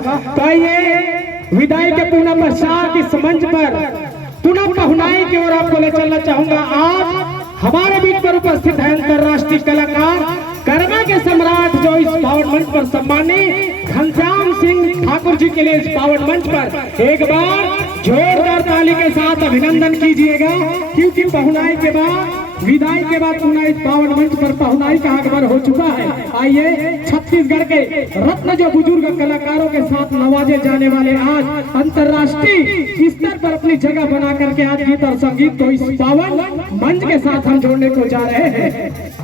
तो आइए विदाई के पुनः पश्चात इस मंच पर पुनः पहुनाई की ओर आपको ले चलना चाहूंगा। आज हमारे बीच पर उपस्थित है अंतर्राष्ट्रीय कलाकार कर्मा के सम्राट, जो इस पावन मंच पर सम्मानित घनश्याम सिंह ठाकुर जी के लिए इस पावन मंच पर एक बार जोरदार ताली के साथ अभिनंदन कीजिएगा, क्योंकि पहुनाई के बाद विदाई के बाद पुनः इस पावन मंच पर पहुनाई का आगमन हो चुका है। आइए छत्तीसगढ़ के रत्न जो बुजुर्ग कलाकारों के साथ नवाजे जाने वाले आज अंतर्राष्ट्रीय स्तर पर अपनी जगह बना करके आज गीत और संगीत को इस पावन मंच के साथ हम जोड़ने को जा रहे हैं।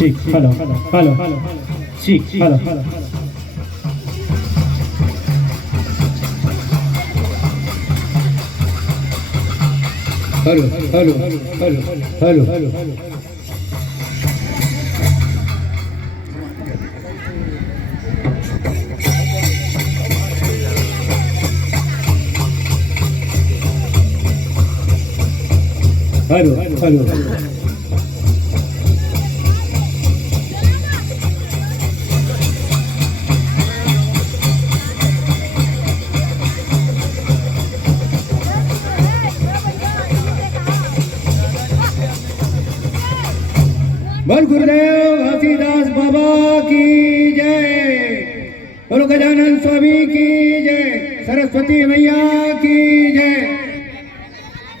हेलो हेलो ठीक hello hello hello hello hello hello hello hello बोल गुरुदेव घासीदास बाबा की जय, बोलो गजानन स्वामी की जय, सरस्वती मैया की जय।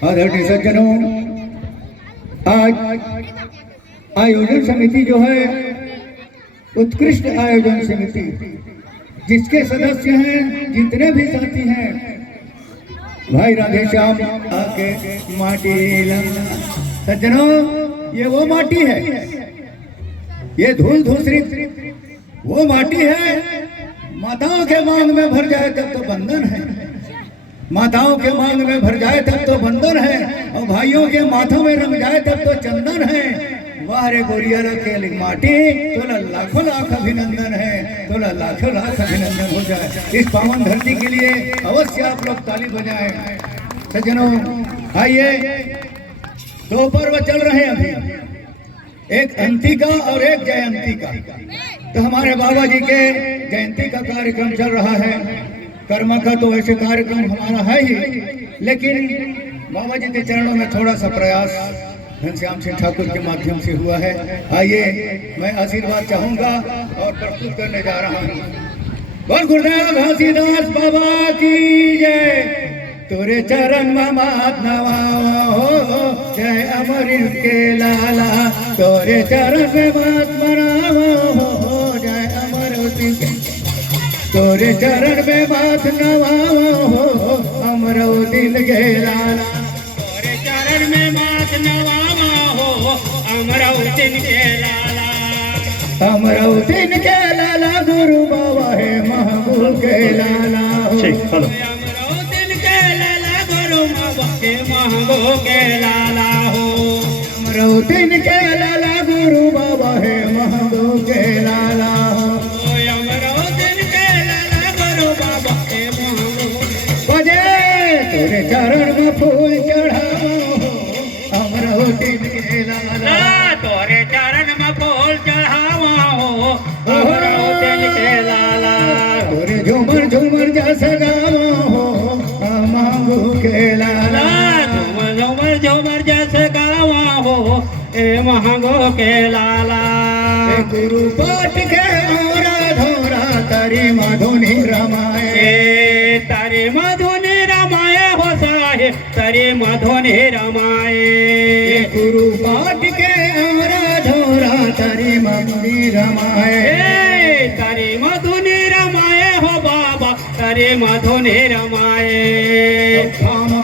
आदरणीय सज्जनों, आज आयोजन समिति जो है उत्कृष्ट आयोजन समिति, जिसके सदस्य हैं, जितने भी साथी हैं, भाई राधेश्याम आके माटी लंगा। सज्जनों, ये वो माटी है, ये धूल धूसरित वो माटी है। माताओं के मांग में भर जाए तब तो बंधन है, माताओं के मांग में भर जाए तब तो बंधन है, और भाइयों के माथों में रंग जाए तब तो चंदन है। वाह रे गोरिया के माटी, तोला लाखों लाख अभिनंदन है, तोला लाखों लाख अभिनंदन हो जाए। इस पावन धरती के लिए अवश्य आप लोग ताली बजाएं। सज्जनों, आइए, दो पर्व चल रहे हैं अभी, एक अंतिका और एक जयंती का। तो हमारे बाबा जी के जयंती का कार्यक्रम चल रहा है। कर्मा का तो ऐसे कार्यक्रम हमारा है ही, लेकिन बाबा जी के चरणों में थोड़ा सा प्रयास घनश्याम सिंह ठाकुर के माध्यम से हुआ है। आइए, मैं आशीर्वाद चाहूंगा और प्रस्तुत करने जा रहा हूँ। बोल गुरुदेव घासीदास बाबा की जय। तोरे चरण मात नवा हो, जय अमृत के लाला, तोरे चरण में मात मनावा हो, जय अमृत के, तोरे चरण में मात नवा हो, अमृत के लाला, तोरे चरण में मात नवा हो, अमृत के लाला, अमृत के लाला, गुरु बाबा है महबूब के लाला हो। महबूब के लाला हो, अमरौतीन के लाला, गुरु बाबा है महबूब के लाला हो, अमरौतीन के लाला, गुरु बाबा है महबूब। बजे तेरे चरण में फूल चढ़ाओ हो, अमरौतीन के लाला, तोरे चरण में फूल चढ़ाओ हो, अमरौतीन के लाला, तोरे झूमर झूमर जैसे गाओ हो, महबूब के लाला, झूमर जैसे गावा हो, ए महंगो के लाला। गुरु पाठ के मोरा धोरा, तारी मधुनी रमाए, तारी मधुनी रमाए हो साहेब, तारी मधुनी रमाए। गुरु पाठ के मोरा धोरा, तारी मधुनी रमाए, तारी मधुनी रमाए हो बाबा, तारी मधुनी रमाए।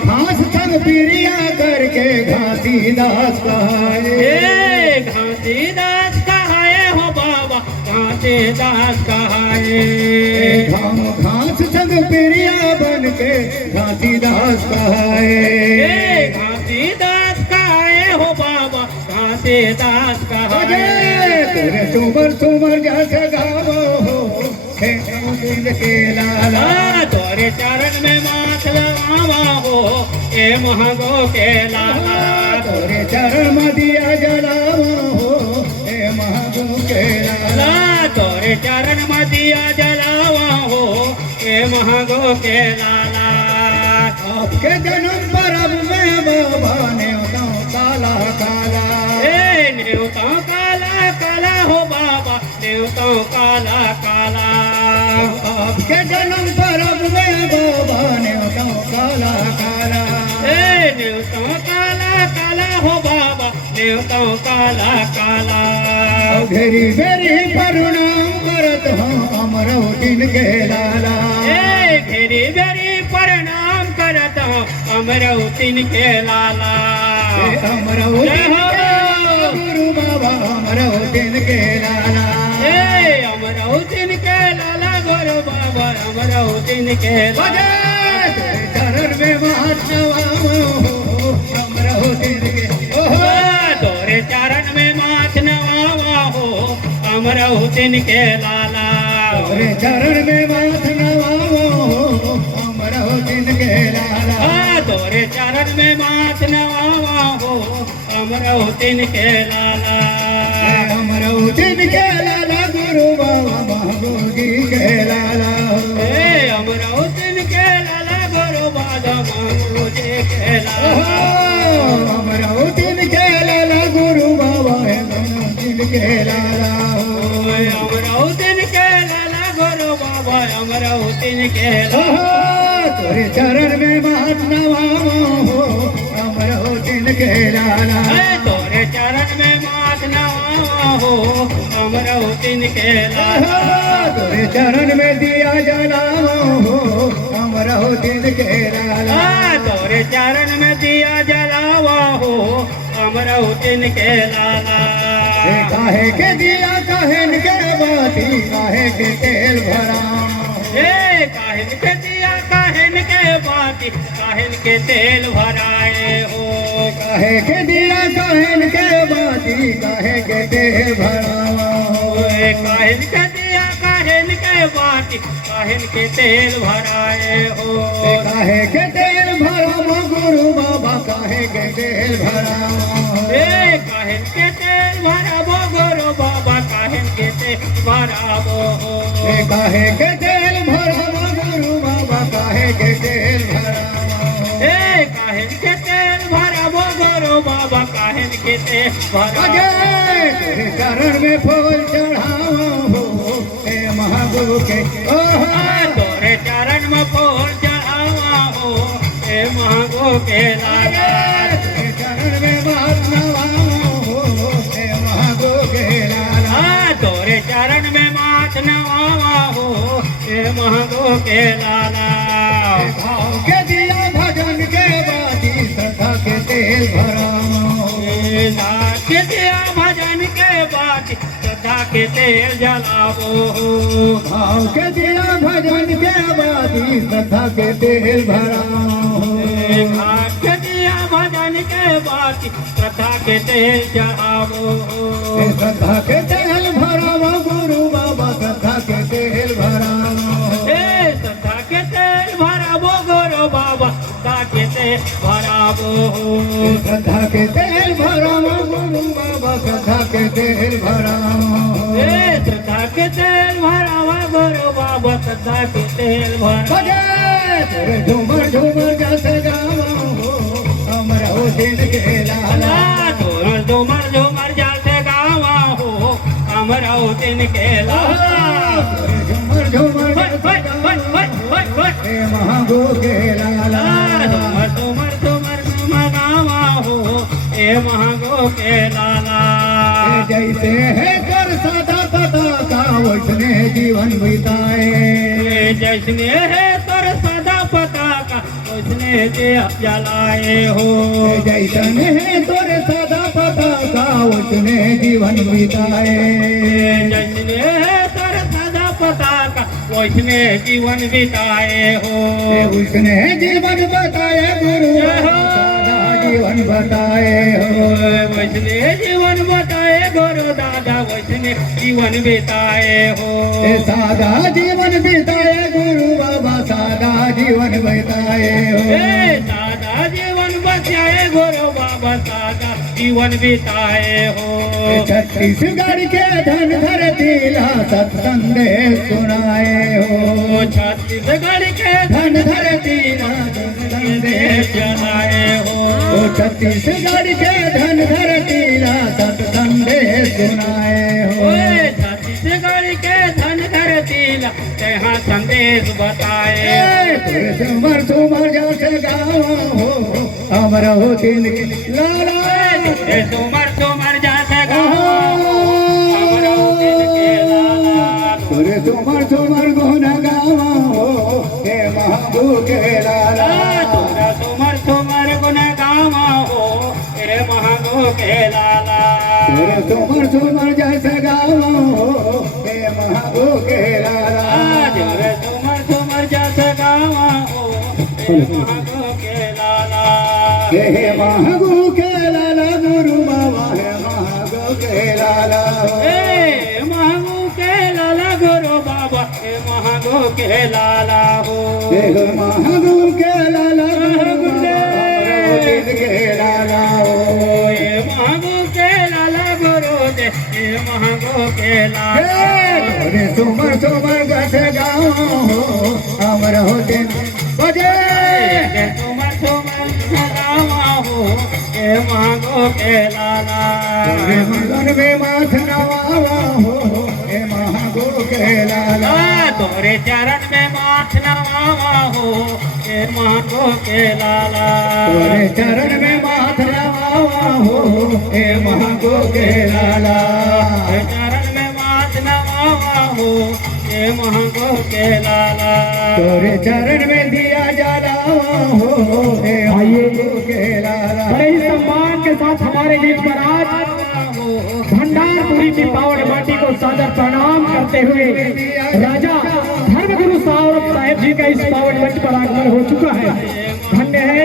घास संग प्रिया करके घासीदास कहाए, घासीदास कहाए हो बाबा, घासीदास कहाए। घास संग प्रिया बन के घासीदास कहाए, घासीदास कहाए हो बाबा, घासीदास कहाए। तेरे सुमर सुमर जैसे गावो हो हे गोविंद के लाला तोरे चरण में माथ लगावा हो ए महगो के लाला तोरे चरण में दिया जलावा हो हे महगो के लाला तोरे चरण में दिया जलावा हो ए महगो के लाला आपके जन्म पर अब मैं बाबा न्योता काला काला न्योता काला काला हो बाबा न्योता काला काला आपके जन्म पर अब मैं बाबा न्योता काला काला न्योता काला काला हो बाबा न्योता काला काला घेरी घेरी प्रणाम करत हूँ अमरौतीन के लाला घेरी घेरी प्रणाम करत हूँ अमरौतीन के लाला अमरौतीन गुरु बाबा अमरौतीन के लाला अमरौतीन के लाला गुरु बाबा अमरौतीन के लाला चरण में महात्मा अमरौतीन के तोरे चरण में माथ नवावा हो अमरौतीन के लाला तोरे चरण में माथ नवावा हो अमरौतीन के लाला तोरे चरण में माथ नवावा हो अमरौतीन के लाला अमरौतीन के लाला गुरु बाबा महबूबी के लाला अमरौतीन के लाला गुरु बाबा महबूबी के लाला अमरौतीन के लाला गुरु बाबा अमरौतीन के लाला अमरौतीन के लाला गुरु बाबा अमरौतीन के लाला तोरे चरण में माथ नवावा हो अमरौतीन के लाला तोरे चरण में माथ नवावा हो अमरौतीन के लाला तोरे चरण में दिया जलावा हो अमरौतीन के लाला तोरे चरण में दिया जलावा हो अमरौतीन के लाला काहे के दिया काहेन के बाती काहे के तेल भरा काहिन के दिया काहिन के बाती काहिन के तेल भराए हो काहे के दिया काहेन के बाती काहे के तेल भरावा हो काहिन के दिया काहिन के बाती काहिन के तेल भराए हो काहे के तेल भरावा गुरु बाबा काहे के तेल भरावा काहिन के तेल भराबो गुरु बाबा काहिन के तेल भराबो काहे के तेल भरावा गुरु बाबा काहे के तेल भरावा काहिन के तेल भराबो गुरु बाबा काहिन के तेल भराबो तेरे चरण में फूल चढ़ावा हो हे महबूब के तोरे चरण में फूल चढ़ावा हो हे महबूब के लाला तेरे चरण में माथ नवावा हो हे महबूब के लाला तोरे चरण में माथ नवावा हो हे महबूब के लाला भाव के दिया भजन के बाती श्रद्धा के तेल भरावा के दिया भजन के बाती श्रद्धा के तेल जलावो भाव के दिया भजन के बाती श्रद्धा के तेल भरावा के दिया भजन के बाती श्रद्धा के तेल जलावो श्रद्धा के तेल भरावा गुरु बाबा श्रद्धा के तेल भरावा श्रद्धा के तेल भरावो गुरु बाबा श्रद्धा के तेल भरावो श्रद्धा के तेल भरावा गुरु बाबा श्रद्धा के तेल भरावा श्रद्धा के तेल भरावा गुरु बाबा श्रद्धा के तेल भरावा तेरे झूमर झूमर जैसे गावा हो अमरौतीन के लाला झूमर झूमर जैसे गावा हो अमरौतीन के लाला झूमर झूमर जैसे गावा हे महबूब के लाला झूमर झूमर झूमर गावा हो हे महबूब के लाला जैसे है कर सदा पता का उसने जीवन बिताए जैसने है तर सदा पता का उसने देह जलाए हो जैसन है तोरे सदा पता का उसने जीवन बिताए जैसने है तर सदा पता का उसने जीवन बिताए हो उसने जीवन बताए गुरु सदा जीवन बताए हो उसने जीवन बताए गुरु दादा वैष्णव जीवन बिताए हो सादा जीवन बिताए गुरु बाबा सादा जीवन बिताए हो सादा जीवन बचाए गुरु बाबा सादा जीवन बिताए हो छत्तीसगढ़ के धन धरतीला सत्संग सुनाए हो छत्तीसगढ़ के धन धरतीला देश जलाए हो छत्तीसगढ़ के धन धरतीला सत्संग सुनाए हो छत्तीसगढ़ के धन धरतीला यहाँ संदेश बताए सुमर सुमर जैसे गाँव हो अमर हो दिल लाला सुमर सुमर जैसे गाँव अमर हो दिल के लाला सुमर सुमर गुण गावा हो हे महबूब के लाला सुमर सुमर गुण गावा हो हे महबूब के लाला सुमर सुमर जैसे गावा हो हे महबूब के लाला सुमर सुमर जैसे गावा हो हे महबूब के लाला हे महबूब के लाला गुरु बाबा हे महबूब के लाला हे महबूब के लाला गुरु बाबा हे महबूब के लाला हो हे महबूब के लाला गुरु के लाला हो हे महबूब के लाला गुरु दे हे महबूब के लाला रे सुमर सुमर गस गाँव हो अमर हो दिन बजे सुमर सुमर गावा हो हे महबूब के लाला रे मगन में माथ नवावा हो हे महबूब के लाला तोरे चरण में माथ नवावा हो हे महबूब के लाला तोरे चरण में माथ नवावा हो हे महबूब के लाला चरण में माथ नवावा हो हे महबूब के लाला तोरे चरण में दिया जलावा हो हे महबूब के लाला बड़े ही सम्मान के साथ हमारे बीच पर आज भंडारपुरी की पावन माटी को सादर प्रणाम करते हुए राजा धर्मगुरु सौरभ साहेब जी का इस पावन मंच पर आगमन हो चुका है। धन्य है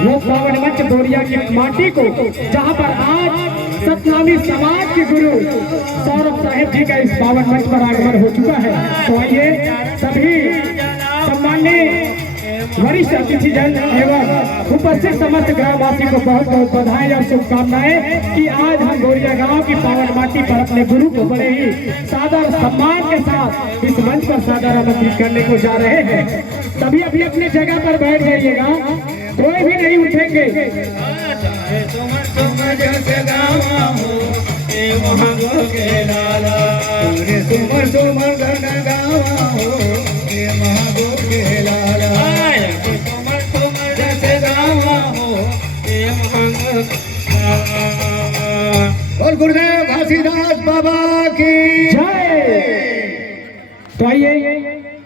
वो पावन मंच बोरिया की माटी को जहां पर आज सतनामी समाज के गुरु सौरभ साहेब जी का इस पावन मंच पर आगमन हो चुका है। तो आइए सभी सम्माननीय वरिष्ठ अतिथिजन एवं उपस्थित समस्त ग्रामवासी को बहुत बहुत बधाई और शुभकामनाएं कि आज हम गोरिया गांव की पावन माटी पर अपने गुरु को बड़े ही सादर सम्मान के साथ इस मंच पर सादर आमंत्रित करने को जा रहे हैं। सभी अपनी अपनी जगह पर बैठ जाइएगा, कोई भी नहीं उठेंगे। सुमर सुमर जैसे गावा हो हे महबूब के लाला रे सुमर सुमर गन गावा हो हे महबूब के लाला सुमर सुमर जैसे गावा हो हे महबूब और गुरुदेव घासीदास बाबा की जय। तो आइए